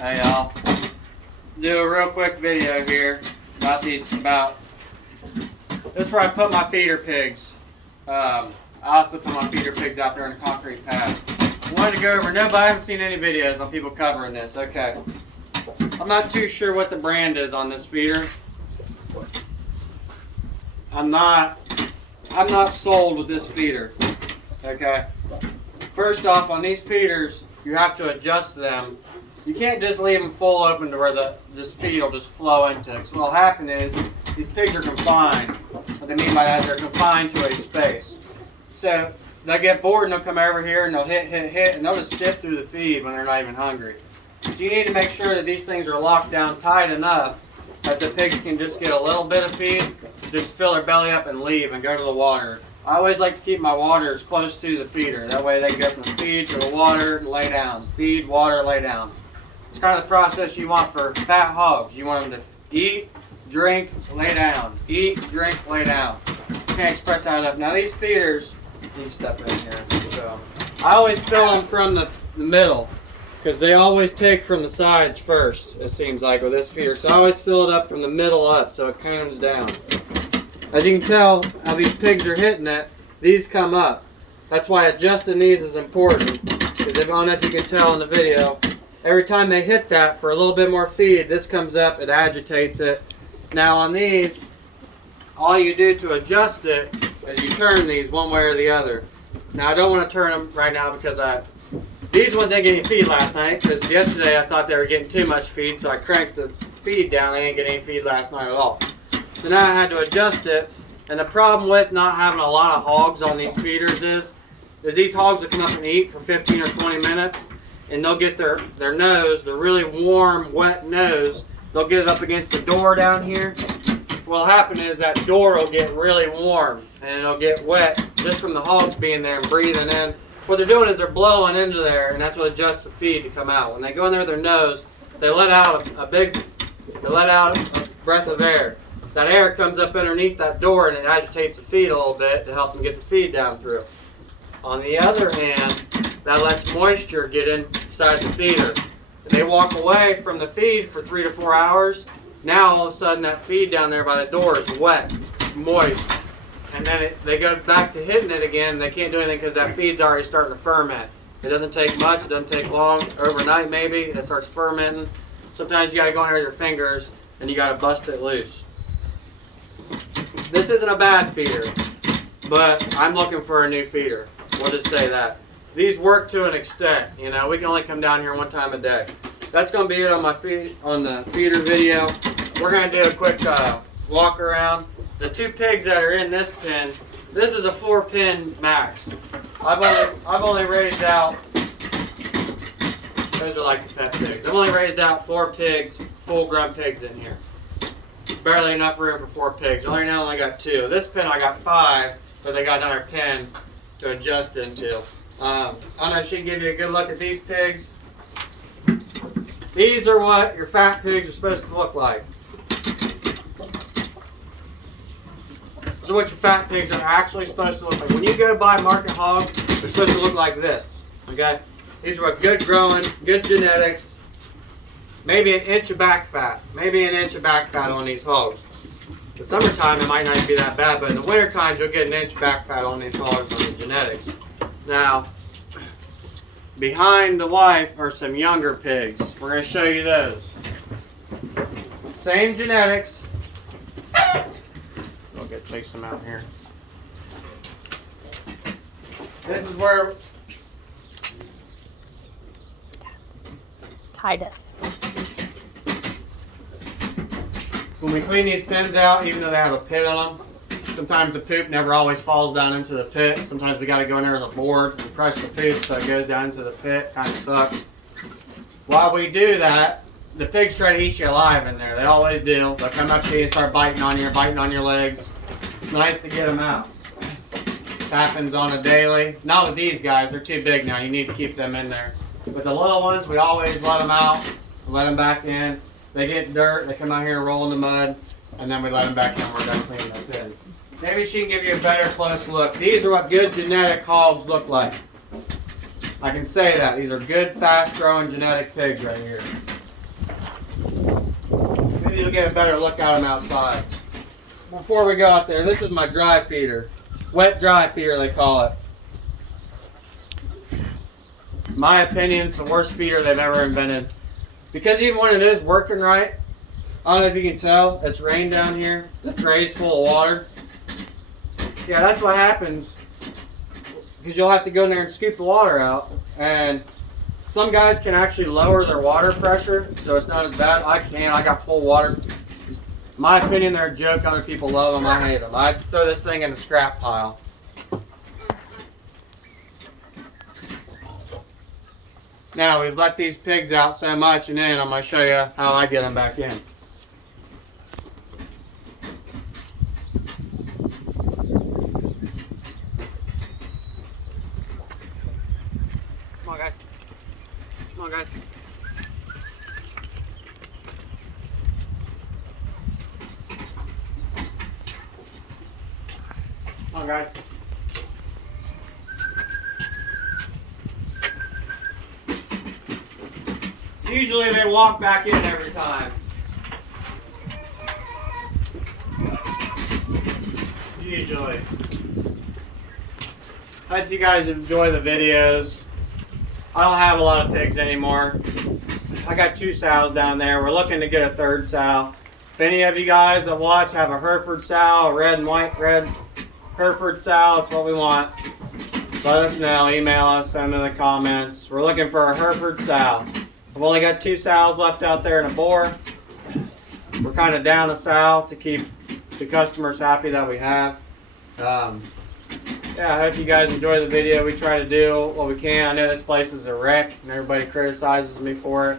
Hey y'all, do a real quick video here about this is where I put my feeder pigs. I also put my feeder pigs out there in a concrete pad. I wanted to go over, I haven't seen any videos on people covering this. Okay, I'm not too sure what the brand is on this feeder. I'm not sold with this feeder. Okay, first off, on these feeders you have to adjust them. You can't just leave them full open to where this feed will just flow into it. So what'll happen is these pigs are confined. What they mean by that, they're confined to a space. So they'll get bored and they'll come over here and they'll hit, and they'll just sift through the feed when they're not even hungry. So you need to make sure that these things are locked down tight enough that the pigs can just get a little bit of feed, just fill their belly up and leave and go to the water. I always like to keep my waters close to the feeder. That way they can go from the feed to the water and lay down. Feed, water, lay down. It's kind of the process you want for fat hogs. You want them to eat, drink, lay down. Eat, drink, lay down. Can't express that enough. Now these feeders, you can step in here. So I always fill them from the middle because they always take from the sides first, it seems like, with this feeder. So I always fill it up from the middle up so it cones down. As you can tell how these pigs are hitting it, these come up. That's why adjusting these is important. Because I don't know if you can tell in the video, every time they hit that for a little bit more feed, this comes up, it agitates it. Now on these, all you do to adjust it is you turn these one way or the other. Now I don't want to turn them right now because these ones didn't get any feed last night because yesterday I thought they were getting too much feed, so I cranked the feed down. They didn't get any feed last night at all. So now I had to adjust it. And the problem with not having a lot of hogs on these feeders is these hogs will come up and eat for 15 or 20 minutes. And they'll get their nose, their really warm, wet nose, they'll get it up against the door down here. What'll happen is that door will get really warm and it'll get wet just from the hogs being there and breathing in. What they're doing is they're blowing into there, and that's what adjusts the feed to come out. When they go in there with their nose, they let out a breath of air. That air comes up underneath that door and it agitates the feed a little bit to help them get the feed down through. On the other hand, that lets moisture get inside the feeder. And they walk away from the feed for 3 to 4 hours. Now all of a sudden that feed down there by the door is wet, it's moist. And then they go back to hitting it again. They can't do anything because that feed's already starting to ferment. It doesn't take much, it doesn't take long. Overnight maybe, it starts fermenting. Sometimes you gotta go in there with your fingers and you gotta bust it loose. This isn't a bad feeder, but I'm looking for a new feeder. We'll just say that. These work to an extent, you know, we can only come down here one time a day. That's going to be it on the feeder video. We're going to do a quick walk around. The 2 pigs that are in this pen, this is a 4-pin max. I've only raised out, those are like the pet pigs. I've only raised out 4 pigs, full-grown pigs in here. Barely enough room for 4 pigs. Right now I only got 2. This pen I got 5, but they got another pen to adjust into. I don't know if she can give you a good look at these pigs. These are what your fat pigs are supposed to look like. This is what your fat pigs are actually supposed to look like. When you go buy market hogs, they're supposed to look like this. Okay? These are what good growing, good genetics. Maybe an inch of back fat. Maybe an inch of back fat on these hogs. In the summertime it might not be that bad, but in the winter times you'll get an inch back fat on these hogs on the genetics. Now, behind the wife are some younger pigs. We're going to show you those. Same genetics. We'll take some out here. This is where Titus. When we clean these pens out, even though they have a pit on them, sometimes the poop never always falls down into the pit. Sometimes we got to go in there with a board and press the poop so it goes down into the pit. Kind of sucks. While we do that, the pigs try to eat you alive in there. They always do. They'll come up to you and start biting on your legs. It's nice to get them out. This happens on a daily. Not with these guys. They're too big now. You need to keep them in there. But the little ones, we always let them out. Let them back in. They get dirt. They come out here and roll in the mud. And then we let them back in when we're done cleaning the pen. Maybe she can give you a better close look. These are what good genetic hogs look like. I can say that. These are good, fast-growing genetic pigs right here. you'll get a better look at them outside. Before we go out there, this is my dry feeder. Wet dry feeder, they call it. In my opinion, it's the worst feeder they've ever invented. Because even when it is working right, I don't know if you can tell, it's rained down here. The tray's full of water. Yeah, that's what happens. Because you'll have to go in there and scoop the water out. And some guys can actually lower their water pressure, so it's not as bad. I can't. I got full water. In my opinion, they're a joke. Other people love them. I hate them. I'd throw this thing in the scrap pile. Now, we've let these pigs out so much, and then I'm going to show you how I get them back in. Come on, guys. Come on, guys. Come on, guys. Usually they walk back in every time. Usually. I hope you guys enjoy the videos. I don't have a lot of pigs anymore. I got 2 sows down there. We're looking to get a 3rd sow. If any of you guys that watch have a Hereford sow, a red and white Hereford sow, that's what we want. Let us know, email us, send in the comments. We're looking for a Hereford sow. I've only got 2 sows left out there and a boar. We're kind of down a sow to keep the customers happy that we have. Yeah, I hope you guys enjoy the video. We try to do what we can. I know this place is a wreck and everybody criticizes me for it.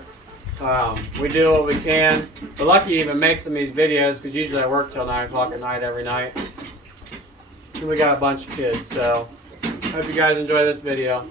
We do what we can. We're lucky to even make some of these videos because usually I work till 9 o'clock at night every night. And we got a bunch of kids, so hope you guys enjoy this video.